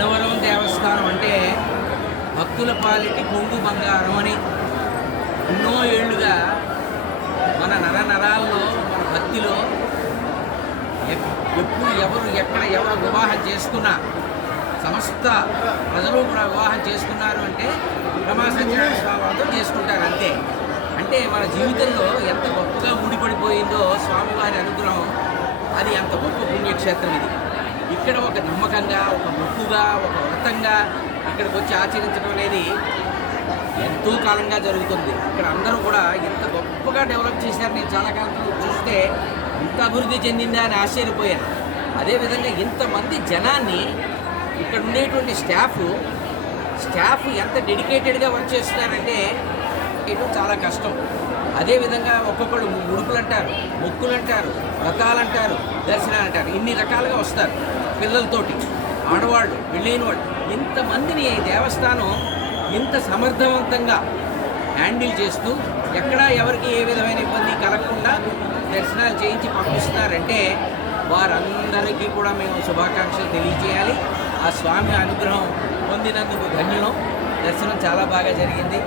అన్నవరం దేవస్థానం అంటే భక్తుల పాలిటి కొంగు బంగారం అని ఎన్నో ఏళ్లుగా మన నరాల్లో మన భక్తిలో ఎప్పుడు ఎవరు వివాహం చేసుకున్నా సమస్త ప్రజలు కూడా వివాహం చేసుకున్నారు అంటే రమా సత్యనారాయణ స్వామి వారితో చేసుకుంటారు అంతే. అంటే మన జీవితంలో ఎంత గొప్పగా ముడిపడిపోయిందో స్వామివారి అనుగ్రహం, అది అంత గొప్ప పుణ్యక్షేత్రం ఇది. ఇక్కడ ఒక నమ్మకంగా, ఒక మొక్కుగా, ఒక వ్రతంగా ఇక్కడికి వచ్చి ఆచరించడం అనేది ఎంతో కాలంగా జరుగుతుంది. ఇక్కడ అందరూ కూడా ఎంత గొప్పగా డెవలప్ చేశారు. నేను చాలా కాలం చూస్తే ఇంత అభివృద్ధి చెందిందా అని ఆశ్చర్యపోయాను. అదేవిధంగా ఇంతమంది జనాన్ని ఇక్కడ ఉండేటువంటి స్టాఫ్ ఎంత డెడికేటెడ్గా వర్క్ చేస్తున్నారంటే ఇది చాలా కష్టం. అదేవిధంగా ఒక్కొక్కళ్ళు ముడుపులు అంటారు, మొక్కులు అంటారు, వ్రతాలు అంటారు, దర్శనాలు అంటారు, ఇన్ని రకాలుగా వస్తారు పిల్లలతోటి, ఆడవాళ్ళు, పెళ్ళైన వాళ్ళు. ఇంతమందిని దేవస్థానం ఇంత సమర్థవంతంగా హ్యాండిల్ చేస్తూ ఎక్కడా ఎవరికి ఏ విధమైన ఇబ్బంది కలగకుండా దర్శనాలు చేయించి పంపిస్తున్నారంటే వారందరికీ కూడా మేము శుభాకాంక్షలు తెలియజేయాలి. ఆ స్వామి అనుగ్రహం పొందినందుకు ధన్యులం. దర్శనం చాలా బాగా జరిగింది.